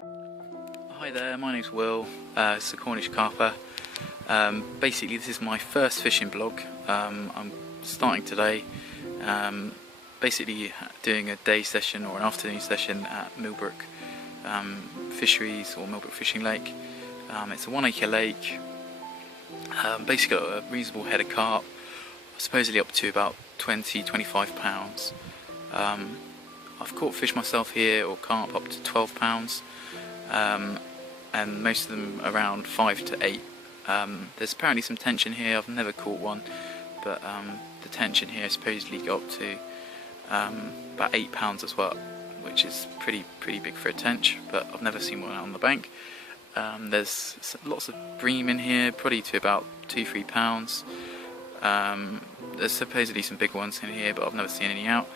Hi there, my name's Will, it's a Cornish carper. Basically this is my first fishing blog. I'm starting today, basically doing a day session or an afternoon session at Millbrook Fisheries or Millbrook Fishing Lake. It's a 1 acre lake, basically got a reasonable head of carp, supposedly up to about 20-25 pounds. I've caught fish myself here, or carp up to 12 pounds. And most of them around 5 to 8. There's apparently some tension here. I've never caught one, but the tension here supposedly got up to about 8 pounds as well, which is pretty big for a tench, but I've never seen one out on the bank. There's lots of bream in here, probably to about 2-3 pounds. There's supposedly some big ones in here, but I've never seen any out.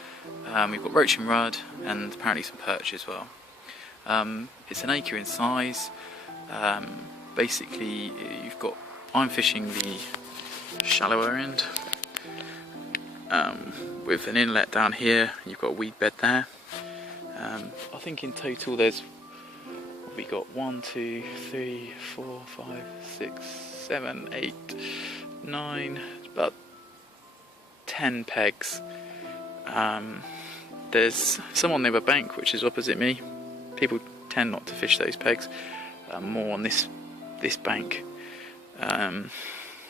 We've got roach and rudd, and apparently some perch as well. It's an acre in size. Basically, I'm fishing the shallower end with an inlet down here. You've got a weed bed there. I think in total we got 1, 2, 3, 4, 5, 6, 7, 8, 9, about 10 pegs. There's some on the other bank, which is opposite me. People tend not to fish those pegs, more on this bank.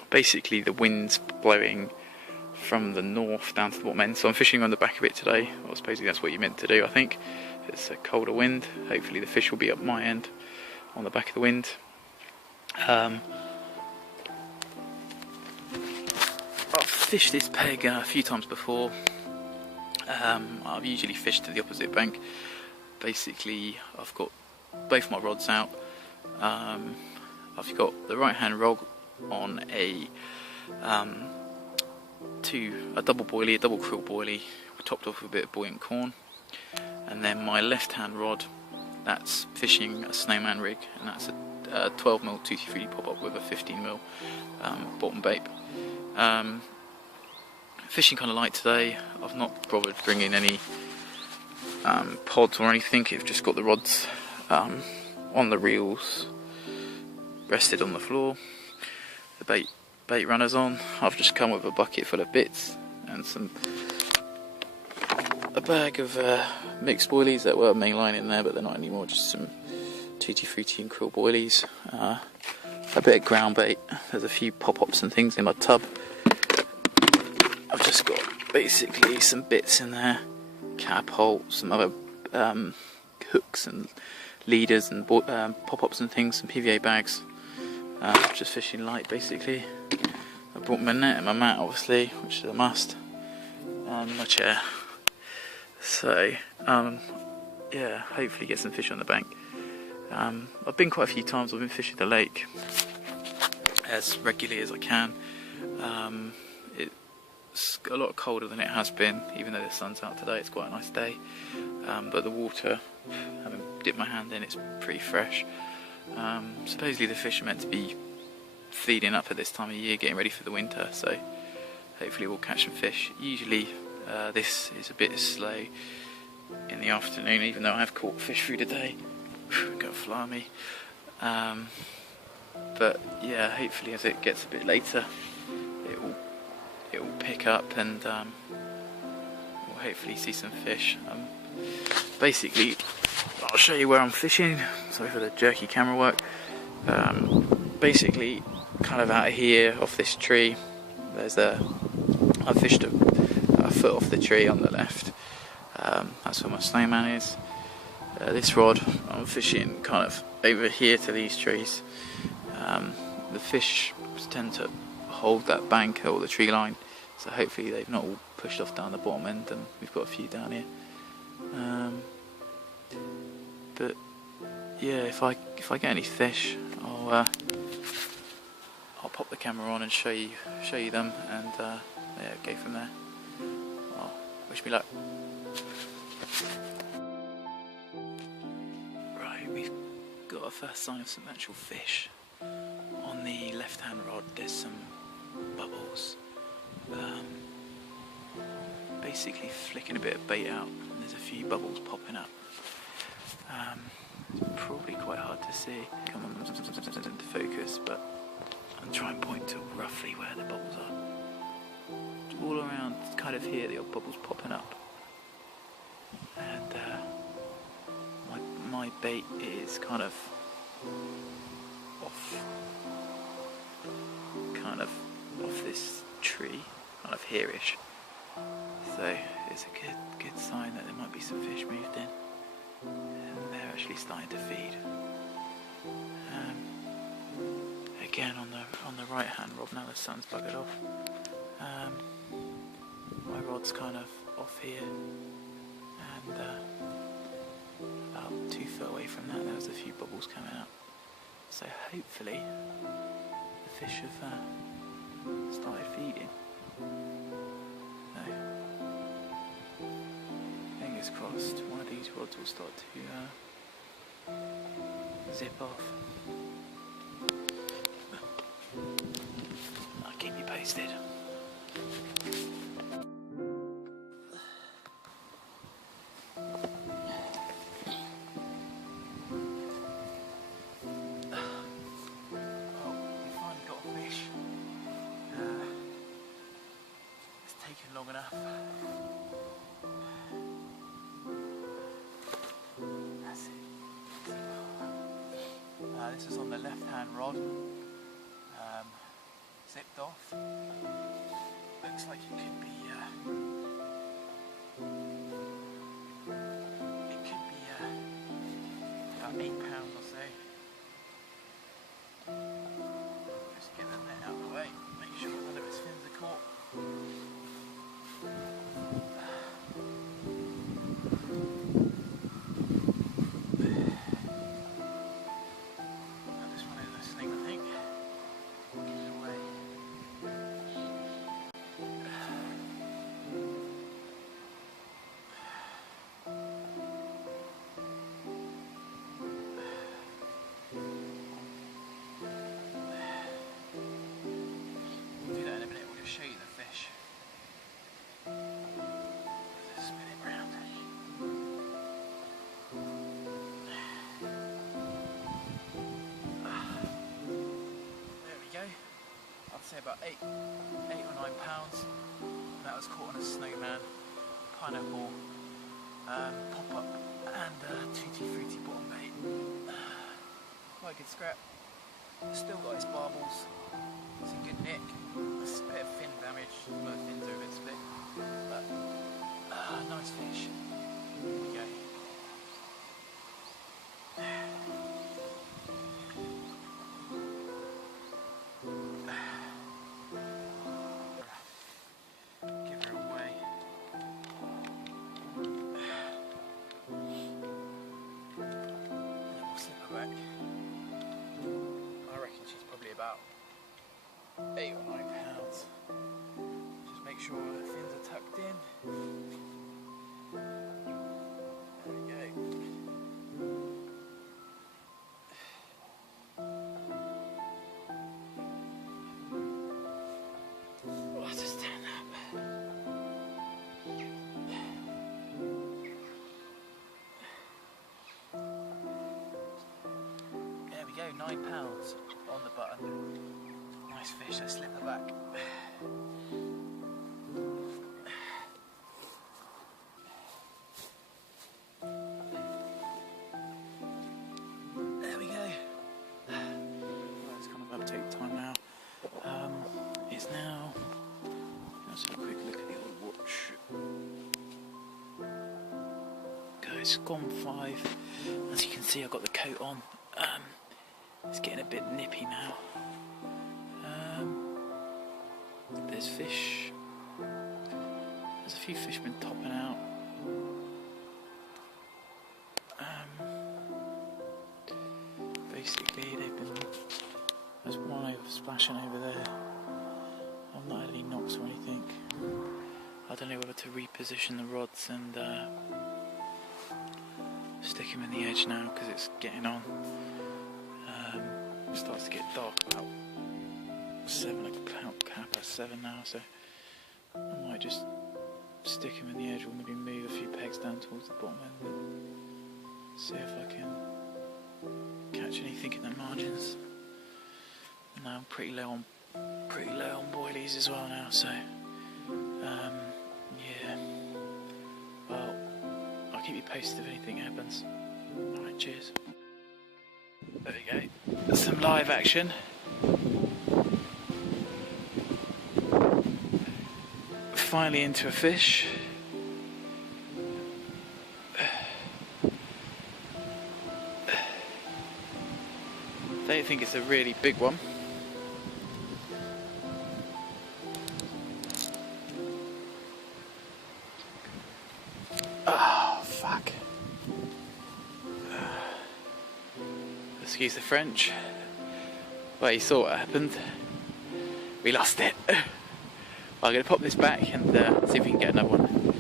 Basically the wind's blowing from the north down to the bottom end, so I'm fishing on the back of it today, or supposedly that's what you're meant to do. I think it's a colder wind. Hopefully the fish will be up my end on the back of the wind. I've fished this peg a few times before. I've usually fished to the opposite bank. Basically, I've got both my rods out. I've got the right hand rod on a double boilie, a double krill boilie, topped off with a bit of buoyant corn, and then my left hand rod, that's fishing a snowman rig, and that's a 12mm 223 pop up with a 15mm bottom bait. Fishing kind of light today. I've not bothered bringing any pods or anything. I've just got the rods on the reels, rested on the floor, the bait runners on. I've just come with a bucket full of bits and a bag of mixed boilies that were mainline in there, but they're not anymore, just some tutti frutti and krill boilies, a bit of ground bait. There's a few pop-ups and things in my tub. I've just got basically some bits in there, cap holes, some other hooks and leaders and pop-ups and things, some PVA bags. Just fishing light basically. I brought my net and my mat obviously, which is a must, and my chair. So yeah, hopefully get some fish on the bank. I've been quite a few times. I've been fishing the lake as regularly as I can. It's a lot colder than it has been, even though the sun's out today. It's quite a nice day, but the water, having dipped my hand in, it's pretty fresh. Supposedly the fish are meant to be feeding up at this time of year, getting ready for the winter, so hopefully we'll catch some fish. Usually this is a bit slow in the afternoon, even though I have caught fish through the day. Got a fly on me. But yeah, hopefully as it gets a bit later it will pick up, and we'll hopefully see some fish. Basically, I'll show you where I'm fishing. Sorry for the jerky camera work. Basically, kind of out here off this tree, I fished a foot off the tree on the left. That's where my snowman is. This rod, I'm fishing kind of over here to these trees. The fish tend to hold that bank or the tree line, so hopefully they've not all pushed off down the bottom end, and we've got a few down here. But yeah, if I get any fish, I'll pop the camera on and show you them, and yeah, go from there. Oh, wish me luck. Right, we've got a first sign of some actual fish. On the left hand rod there's some bubbles, basically flicking a bit of bait out, and there's a few bubbles popping up. It's probably quite hard to see. Come on, into focus, but I'll try and point to roughly where the bubbles are. All around, kind of here, the old bubbles popping up. And my bait is kind of off this tree, kind of here-ish. So it's a good sign that there might be some fish moved in, and they're actually starting to feed. Again on the right hand rod, now the sun's buggered off. My rod's kind of off here, and about 2 foot away from that there was a few bubbles coming up. So hopefully the fish have started feeding. So, fingers crossed one of these rods will start to zip off. I'll keep you posted. Long enough. That's it. This is on the left hand rod, zipped off. Looks like it could be about 8 pounds or so. Just get the net out of the way, make sure none of its fins are caught. Show you the fish. Spin it round. There we go. I'd say about 8 or 9 pounds. That was caught on a snowman, pineapple, pop up, and tutti frutti bottom bait. Quite a good scrap. Still got its barbels. It's a good nick. It's a bit of fin damage. Both fins are a bit split. But nice fish. There we go. Give her away. And then we'll slip her back. I reckon she's probably about 8 or 9 pounds. Just make sure the fins are tucked in. There we go. We'll have to stand up. There we go, 9 pounds on the button. Nice fish, let's slip her back. There we go. Well, it's kind of uptake time now. It's now, let's have a quick look at the old watch. Okay, it's gone 5. As you can see, I've got the coat on. It's getting a bit nippy now. There's fish. There's a few fishermen topping out. Basically, they've been. There's one over splashing over there. I've not had any knocks or anything. I don't know whether to reposition the rods and stick them in the edge now because it's getting on. It starts to get dark about 7 now, so I might just stick him in the edge or maybe move a few pegs down towards the bottom end and see if I can catch anything in the margins. No, I'm pretty low on boilies as well now, so yeah. Well, I'll keep you posted if anything happens. Alright, cheers. There we go. Some live action. Finally into a fish. They think it's a really big one. Oh, fuck. Excuse the French. Well, you saw what happened. We lost it. I'm going to pop this back and see if we can get another one.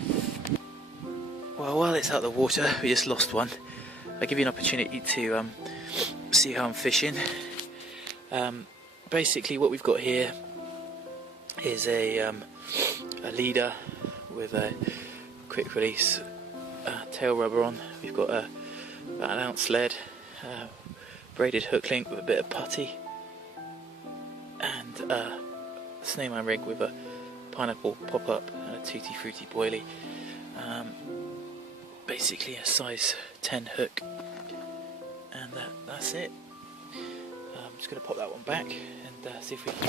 Well, while it's out of the water, we just lost one. I'll give you an opportunity to see how I'm fishing. Basically what we've got here is a leader with a quick release tail rubber on. We've got about an ounce lead, braided hook link with a bit of putty, and a snowman rig with a pineapple pop-up and a tutti frutti boilie. Basically a size 10 hook, and that's it. I'm just going to pop that one back and see if we can.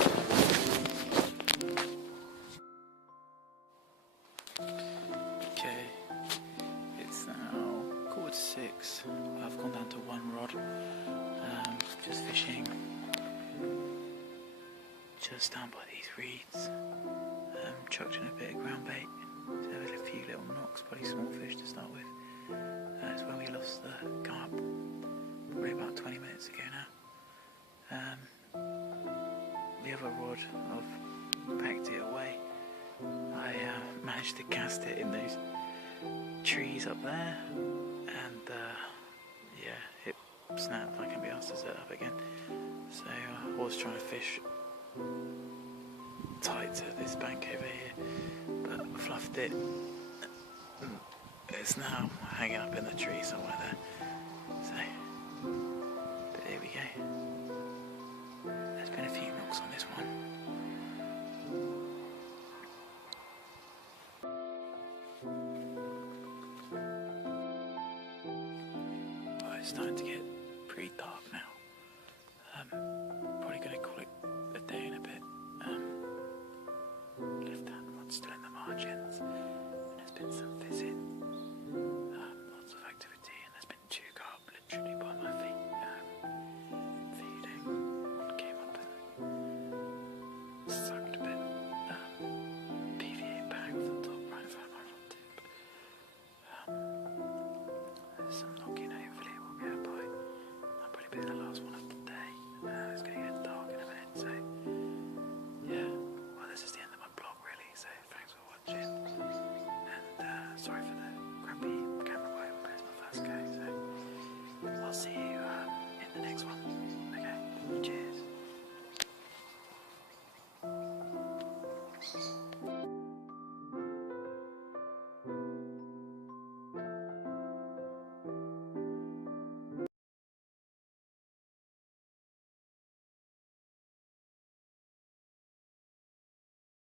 Okay, it's now 5:45. I've gone down to one rod. Just fishing just down by these reeds. Chucked in a bit of ground bait. There was a few little knocks, probably small fish to start with. That's where we lost the carp, probably about 20 minutes ago now. The other rod, I've packed it away. I managed to cast it in those trees up there, and yeah, it snapped. I can be asked to set up again. So I was trying to fish tight to this bank over here, but I fluffed it. It's now hanging up in the tree somewhere there. So, but here we go. There's been a few knocks on this one. Well, it's starting to get pretty dark now.